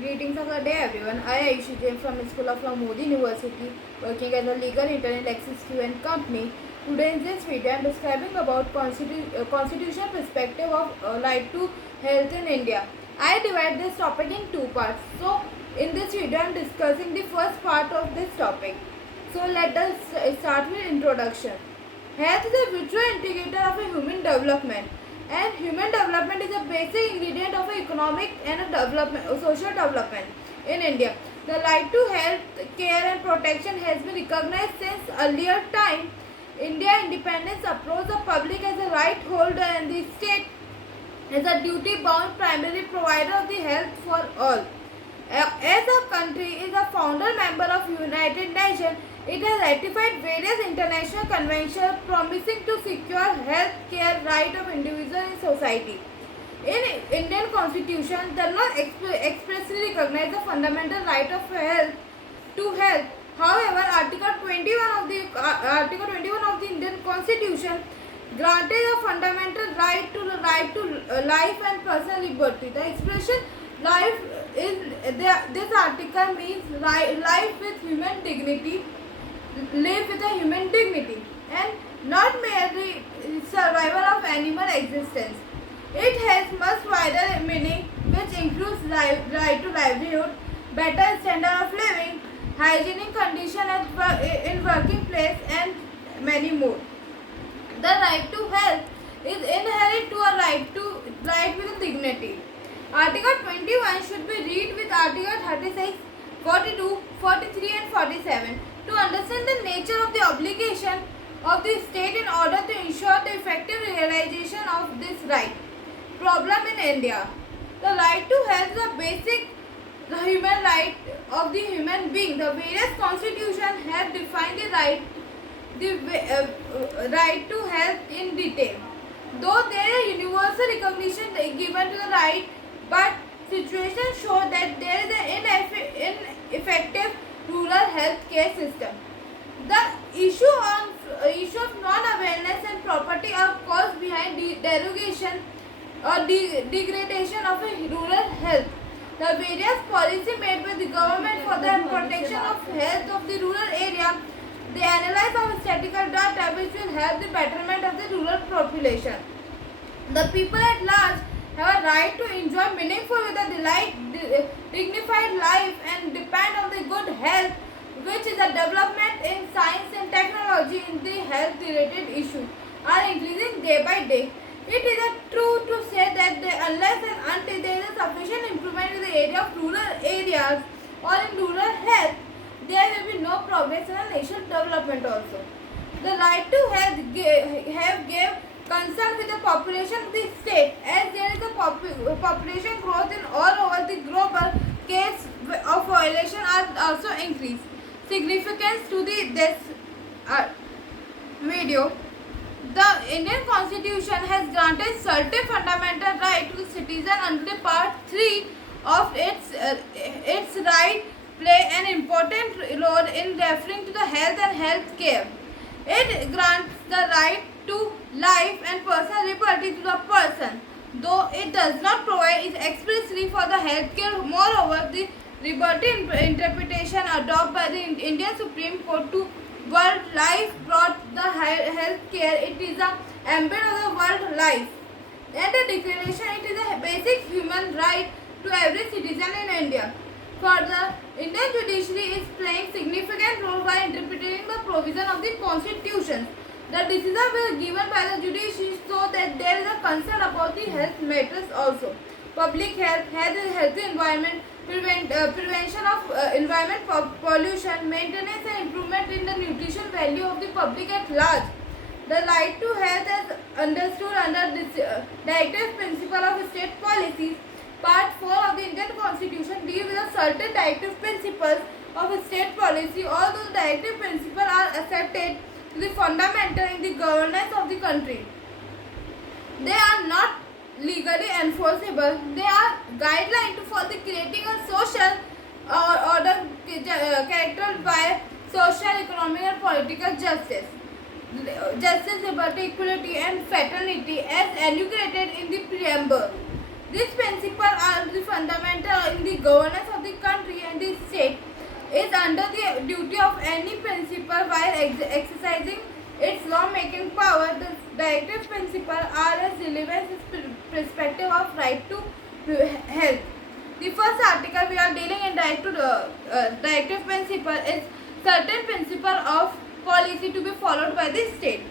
Greetings of the day, everyone. I, Ayushi Jain from the School of Law, Modi University, working as a legal intern in Lexis Q&A company. Today in this video, I am describing about constitutional perspective of right to health in India. I divide this topic in two parts. So, in this video, I am discussing the first part of this topic. So, let us start with introduction. Health is a virtual indicator of a human development, and human development is a basic ingredient of economic and social development in India. The right to health care and protection has been recognized since earlier time. India independence approach the public as a right holder and the state as a duty-bound primary provider of the health for all. As a country is a founder member of United Nations, it has ratified various international conventions promising to secure health care right of individuals in society. In Indian Constitution does not expressly recognize the fundamental right of health to health. However, Article 21 of the Indian Constitution granted a fundamental right to life and personal liberty. The expression life in this article means life with human dignity, live with a human dignity, and not merely survival of animal existence. It has much wider meaning, which includes right to livelihood, better standard of living, hygienic condition in working place, and many more. The right to health is inherent to a right with dignity. Article 21 should be read with Article 36, 42, 43 and 47 to understand the nature of the obligation of the state in order to ensure the effective realization of this right. Problem in India. The right to health is a basic human right of the human being. The various constitutions have defined the right to health in detail. Though there is universal recognition given to the right, but situations show that there is an ineffective rural health care system. The issue of non-awareness and property are caused behind derogation or degradation of a rural health. The various policy made by the government for the protection of health of the rural area, they analyze of statistical data which will help the betterment of the rural population. The people at large have a right to enjoy meaningful with a dignified life and depend on the good health, which is a development in science and technology in the health related issues are increasing day by day. It is true to say that unless and until there is a sufficient improvement in the area of rural areas or in rural health, there will be no progress in a nation development also. The right to health gave concern with the population of the state, as there is a population growth in all over the global, case of violation are also increased. Significance to this video. The Indian Constitution has granted certain fundamental right to the citizen under Part 3 of its right play an important role in referring to the health and health care. It grants the right to life and personal liberty to the person, though it does not provide it expressly for the health care. Moreover, the liberty interpretation adopted by the Indian Supreme Court to world life brought the health care. It is a ambit of the world life. And the declaration, it is a basic human right to every citizen in India. Further, Indian judiciary is playing significant role by interpreting the provision of the constitution. The decision will be given by the judiciary so that there is a concern about the health matters also. Public health, healthy environment, prevention of environment pollution, maintenance and improvement in the nutrition value of the public at large. The right to health is understood under this directive principle of state policies. Part 4 of the Indian Constitution deals with a certain directive principles of state policy. All those directive principles are accepted to the fundamental in the governance of the country. They are not legally enforceable. They are guidelines for the creating a social order characterized by social, economic and political justice. Justice, liberty, equality and fraternity as enunciated in the preamble. These principles are the fundamental in the governance of is under the duty of any principal while exercising its law-making power. The directive principle are as relevant as perspective of right to health. The first article we are dealing in directive principle is certain principle of policy to be followed by the state.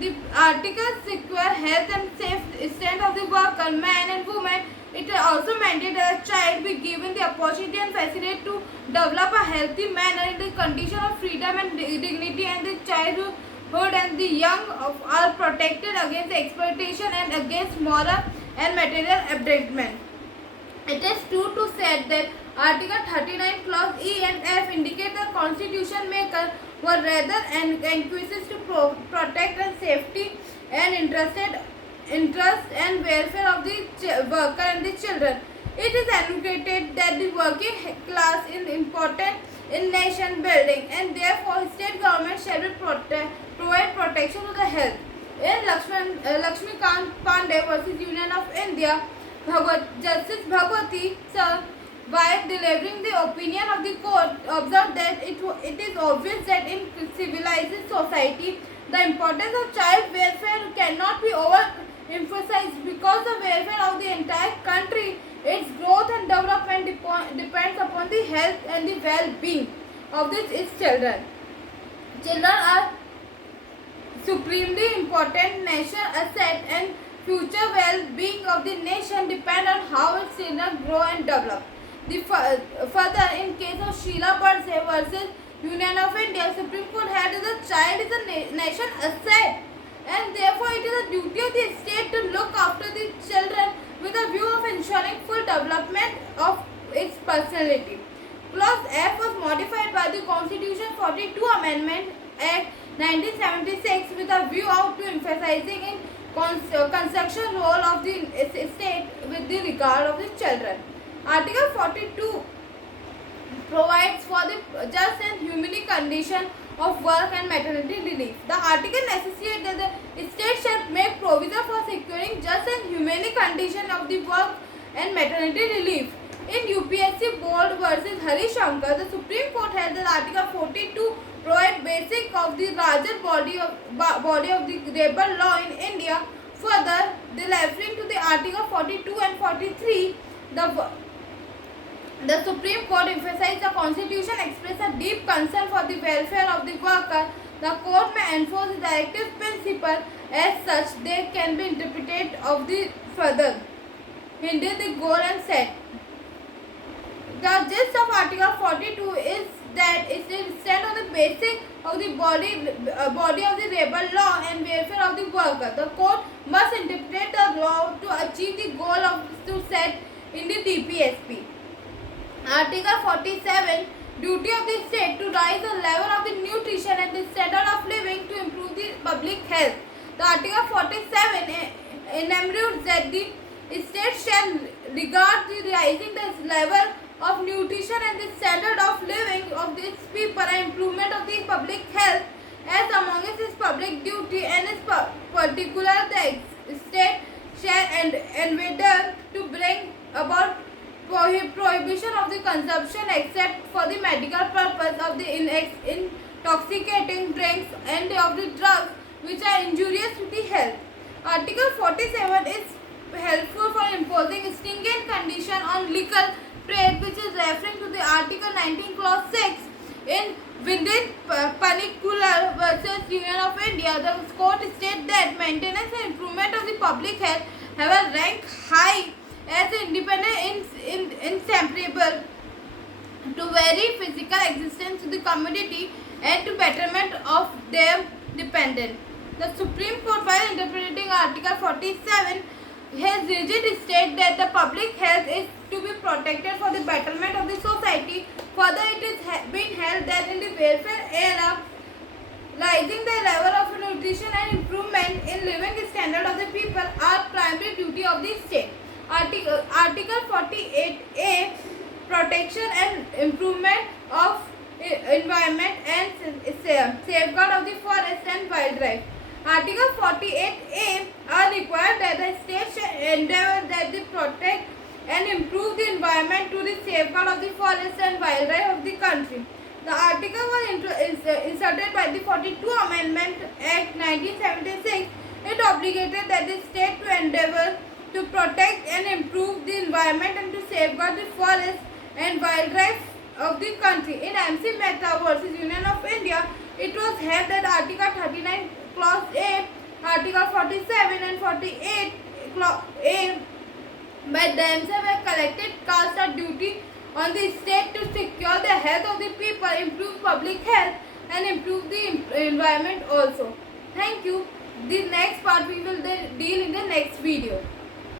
The articles secure health and safe stand of the worker, man and woman. It also mandates that a child be given the opportunity and facility to develop a healthy manner in the condition of freedom and dignity, and the childhood and the young are protected against exploitation and against moral and material abandonment. It is true to say that Article 39 Clause E and F indicate the Constitution maker were rather anxious to protect the safety and interest and welfare of the worker and the children. It is advocated that the working class is important in nation building, and therefore state government shall be provide protection to the health. In Lakshmikant Pandey versus Union of India, Justice Bhagwati Sir, while delivering the opinion of the court, observed that it is obvious that in civilized society, the importance of child welfare cannot be overemphasized, because the welfare of the entire country, its growth and development depends upon the health and the well-being of its children. Children are supremely important nation asset, and future well-being of the nation depend on how its children grow and develop. Further, in case of Sheila Bhatt versus Union of India, Supreme Court held that the child is a nation asset, and therefore it is a duty of the state to look after the children with a view of ensuring full development of its personality. Clause F was modified by the Constitution 42 Amendment Act 1976 with a view to emphasizing in construction role of the state with the regard of the children. Article 42 provides for the just and humane condition of work and maternity relief. The article necessitates that the state shall make provision for securing just and humane condition of the work and maternity relief. In UPSC Board versus Hari Shankar, the Supreme Court held that Article 42 provides basic of the larger body of the labor law in India. Further, referring to the Article 42 and 43, the Supreme Court emphasized the Constitution expressed a deep concern for the welfare of the worker. The court may enforce the directive principle as such. They can be interpreted of the further hinder the goal and set. The gist of Article 42 is that it stands on the basis of the body of the labor law and welfare of the worker. The court must interpret the law to achieve the goal to set in the DPSP. Article 47, duty of the state to raise the level of the nutrition and the standard of living to improve the public health. The Article 47 enumerates that the state shall regard the rising the level of nutrition and the standard of living of its people and improvement of the public health as among its public duty, and is particular the state shall endeavor to bring about prohibition of the consumption except for the medical purpose of the intoxicating drinks and of the drugs which are injurious to the health. Article 47 is helpful for imposing stringent condition on liquor trade, which is referring to the Article 19 Clause 6 in within Panicular versus Union of India. The court states that maintenance and improvement of the public health have a rank high as independent inseparable to very physical existence to the community and to betterment of their dependent. The Supreme Court, while interpreting Article 47, has rigidly stated that the public health is to be protected for the betterment of the society. Further, it is been held that in the welfare era, rising the level of nutrition and improvement in living standard of the people are primary duty of the state. Article 48A, protection and improvement of environment and safeguard of the forest and wildlife. Article 48A are required that the state shall endeavor that they protect and improve the environment to the safeguard of the forest and wildlife of the country. The article was inserted by the 42 Amendment Act 1976. It obligated that the state to endeavor to protect and improve the environment and to safeguard the forest and wildlife of the country. In MC Mehta versus Union of India, it was held that Article 39 Clause A, Article 47 and 48 Clause A by themselves have collected cast a duty on the state to secure the health of the people, improve public health and improve the environment also. Thank you. The next part we will deal in the next video.